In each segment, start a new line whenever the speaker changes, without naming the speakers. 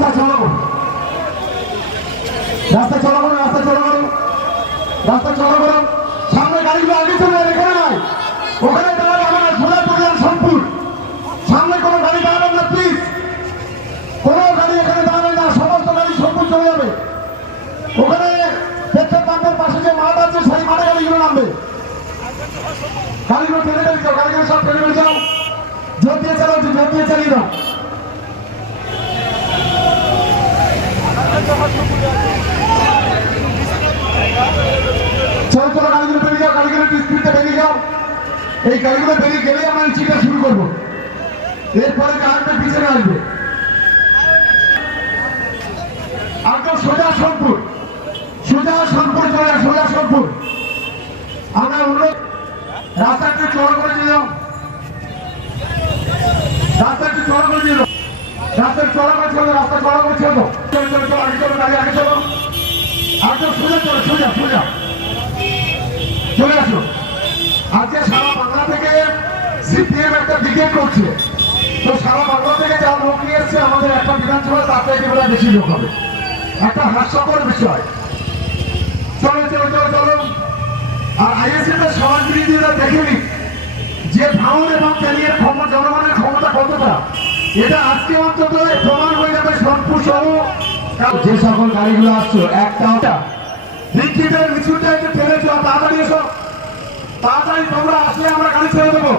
রাস্তা চলো। রাস্তা চলো করো রাস্তা চলো করো রাস্তা চলো করো সামনে গাড়িগুলো আগে চলে এখানে নয়। ওখানে দাঁড়াবে আমার সোজা পরিবার সোনপুর। সামনে কোনো গাড়ি দাঁড়াবেন না প্লিজ কোনো গাড়ি এখানে দাঁড়াবে না, সমস্ত গাড়ি সোনপুর চলে যাবে। ওখানে পেট্রোল পাম্পের পাশে যে মাঠ আছে, সেই মাঠে গাড়িগুলো নামবে। গাড়িগুলো টেনে যাও, গাড়িগুলো সব টেনে যাও। জোর দিয়ে চালাও, জোর দিয়ে চালিয়ে দাও চলো চলো, গাড়িগুলো বেরিয়ে যাও, গাড়িগুলো একটু যাও। এই গাড়িগুলো বেরিয়ে গেলেই আমরা চিটা শুরু করব। এরপরে আসবে পিছনে আসবে। একদম সোজা সোনপুর সোজা সোনপুর সোজা সোনপুর। আমরা অনুরোধ রাস্তা একটু চড়া করে দিয়ে দাও রাস্তা একটু চড়া করে দিয়ে দাও রাস্তা একটু চড়া করে চলো রাস্তা চড়া চলো চলো চলো, আগে চলো আগে চলো। সোজা চলো, সোজা চলে আসো। আজকে সারা বাংলা থেকে সিপিএম একটা ব্রিগেড করছে। তো সারা বাংলা থেকে যা লোক নিয়ে এসছে, আমাদের একটা বিধানসভা তার থেকে বোধ বেশি লোক হবে। একটা হাস্যকর বিষয়। চলো চলো চলো চলো। আর আইএসএফ এর সমাজ বিরোধীরা দেখেনি যে ভাঙন এবং ক্যারিয়ার ক্ষমতা জনগণের ক্ষমতা কতটা? এটা আজকে অন্তত প্রমাণ হয়ে যাবে সোনপুর সহ। যে সকল গাড়িগুলো আসছো, একটা লিখিতের মিছিলটা একটু ঠেলে চলো তাড়াতাড়ি এসো। তাড়াতাড়ি তোমরা আসলে আমরা গাড়ি ছেড়ে দেবো।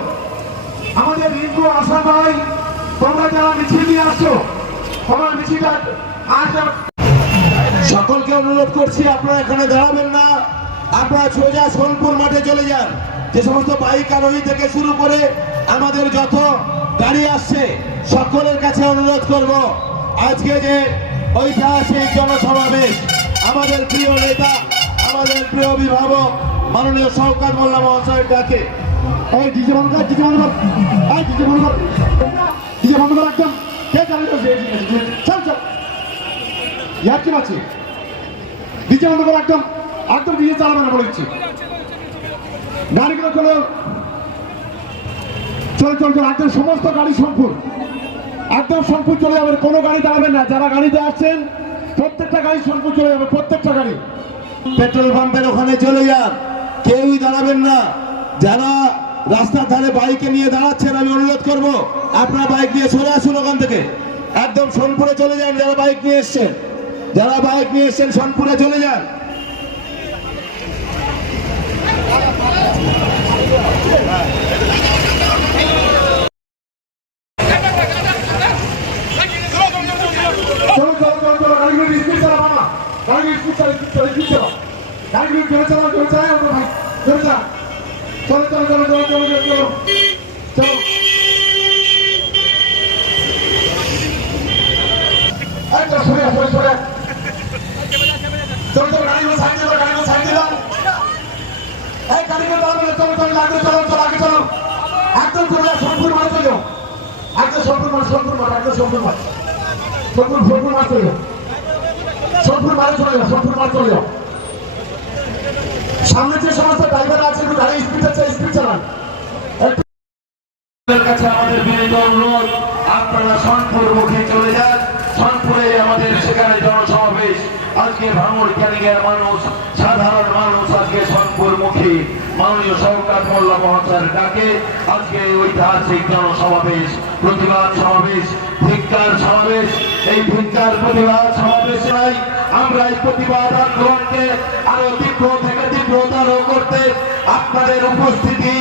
আমাদের রিঙ্কু, আশা ভাই, তোমরা যারা মিছিল নিয়ে আসছো, তোমার মিছিলটা আসো
সকলকে অনুরোধ করছি, আপনারা এখানে দাঁড়াবেন না। আপনারা সোজা সোনপুর মাঠে চলে যান। যে সমস্ত বাইক আরোহী থেকে শুরু করে আমাদের যত গাড়ি আসছে। সকলের কাছে অনুরোধ করব, আজকে যে ঐতিহাসিক জনসমাবেশ, আমাদের প্রিয় নেতা, আমাদের প্রিয় অভিভাবক, মাননীয় শওকাত মোল্লা মহাশয়ের
এই ডিজে একদম। কে চালু কি একদম। একদম চালাবে না বলে দিচ্ছি। গাড়িগুলো চলো চল চল চল একদম সমস্ত গাড়ি সম্পূর্ণ একদম সম্পূর্ণ চলে যাবে, কোনো গাড়ি দাঁড়াবেন না। যারা গাড়িতে আসছেন, প্রত্যেকটা গাড়ি সম্পূর্ণ চলে যাবে, প্রত্যেকটা গাড়ি।
পেট্রোল পাম্পের ওখানে চলে যান। কেউই দাঁড়াবেন না। যারা রাস্তার ধারে বাইকে নিয়ে দাঁড়াচ্ছেন, আমি অনুরোধ করব, আপনারা বাইক নিয়ে চলে আসুন ওখান থেকে। একদম সোনপুরে চলে যান, যারা বাইক নিয়ে এসছেন। যারা বাইক নিয়ে এসছেন, সোনপুরে চলে যান
চলো চলো চলো চলো গাড়িগুলো স্পিড চালা মামা গাড়িগুলো স্পিড চালা স্পিড চালা স্পিড চালা ভাই জোরে চালা, চলো চলো চলো চলো চলো চলো। চলো। চলো চলো চলো চলো একদম চলে সম্পূর্ণ মাঠ চলো। একদম সম্পূর্ণ মাঠ সম্পূর্ণ মাঠ, একদম সম্পূর্ণ মাঠ। সোনপুর সোনপুর মাঠ চলে সোনপুর মাঠ চলে যাও। সামনে যে সমস্ত ড্রাইভার আছে, একটু গাড়ি স্পিড আছে স্পিড চালান।
আমাদের বিনীত অনুরোধ, আপনারা সোনপুর মুখে চলে যান। সোনপুরে আমাদের সেখানে জনসমাবেশ। আজকে ভাঙড় ক্যানিংয়ের মানুষ, সাধারণ মানুষ আজকে সোনপুর মুখী। মাননীয় সরকার মোল্লা মহাশয়ের ডাকে আজকে ঐতিহাসিক জনসমাবেশ, প্রতিবাদ সমাবেশ। ধিক্কার সমাবেশ, এই ধিক্কার প্রতিবাদ সমাবেশ আমরা এই প্রতিবাদ আন্দোলনকে আরও তীব্র থেকে তীব্রতর করতে আপনাদের উপস্থিতি,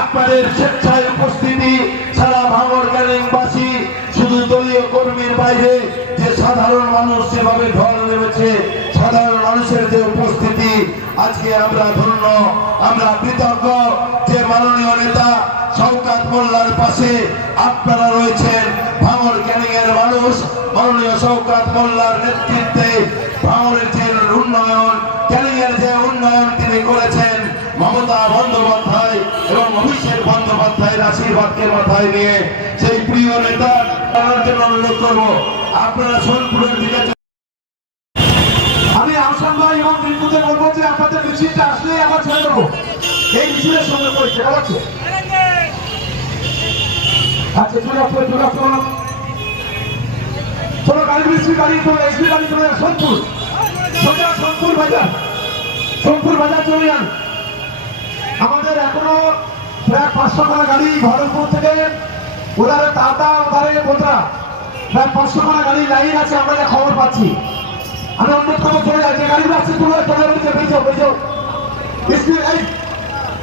আপনাদের স্বেচ্ছায় উপস্থিতি সারা ভাঙর ক্যানিংবাসী শুধু দলীয় কর্মীর বাইরে যে সাধারণ মানুষ যেভাবে ঢল নেমেছে, সাধারণ মানুষের যে উপস্থিতি, আজকে আমরা ধন্য, আমরা কৃতজ্ঞ। যে মাননীয় নেতা শওকাত মোল্লার পাশে আপনারা রয়েছেন ভাঙর ক্যানিং এর মানুষ মাননীয় শওকাত মোল্লার নেতৃত্বে ভাঙরের যে উন্নয়ন ক্যানিং এর যে উন্নয়ন তিনি করেছেন, মমতা বন্দ্যোপাধ্যায় এবং অভিষেক বন্দ্যোপাধ্যায়ের আশীর্বাদকে মাথায় নিয়ে সেই প্রিয় নেতা জন্য অনুরোধ করব, আপনারা সোনপুরের দিকে
আমি আসাম ভাই এবং রিঙ্কুদের বলব যে আপনাদের মিছিলটা আসলেই আমরা ছেড়ে দেবো। এই মিছিলের সঙ্গে পরিচয় ঠিক আছে আচ্ছা আসো চলে চলো গাড়ি চলো এসপি গাড়ি চলে যান সোনপুর। সোজা সোনপুর বাজার। সোনপুর বাজার চলে যান। আমাদের এখনও প্রায় পাঁচশো খানা গাড়ি ভরতপুর থেকে ওধারে টাটা ওধারে বোতরা প্রায় পাঁচশো খানা গাড়ি লাইন আছে, আমরা যা খবর পাচ্ছি। আমি অন্য খবর চলে যাই, যে গাড়িগুলো আসছে তুলে চলে বেরিয়ে বেরিয়ে বেরিয়ে এই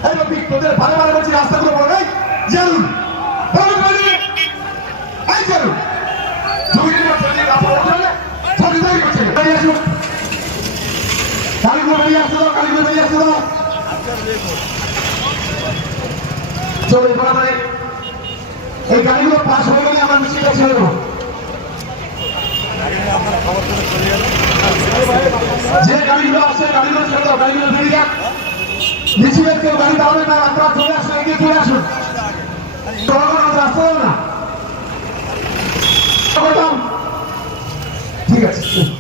এই রবি তোদের ভালো ভালো বলছি, রাস্তাগুলো বলো। এই জানুন বলো বলি এই জানুন জমির মধ্যে দিয়ে রাস্তা বলতে সব তৈরি করছে বেরিয়ে আসুন গাড়িগুলো বেরিয়ে আসতে দাও গাড়িগুলো বেরিয়ে আসতে দাও চলো গাড়িগুলো পাস হয়ে গেলে আমরা মিছিলটা যে গাড়িগুলো আসছে গাড়িগুলো ছেড়ে বেরিয়ে যাক মিছিলের কেউ গাড়ি দাঁড়াবে না আপনারা চলে আসুন এগিয়ে চলে আসুন মতো রাস্তা না। ঠিক আছে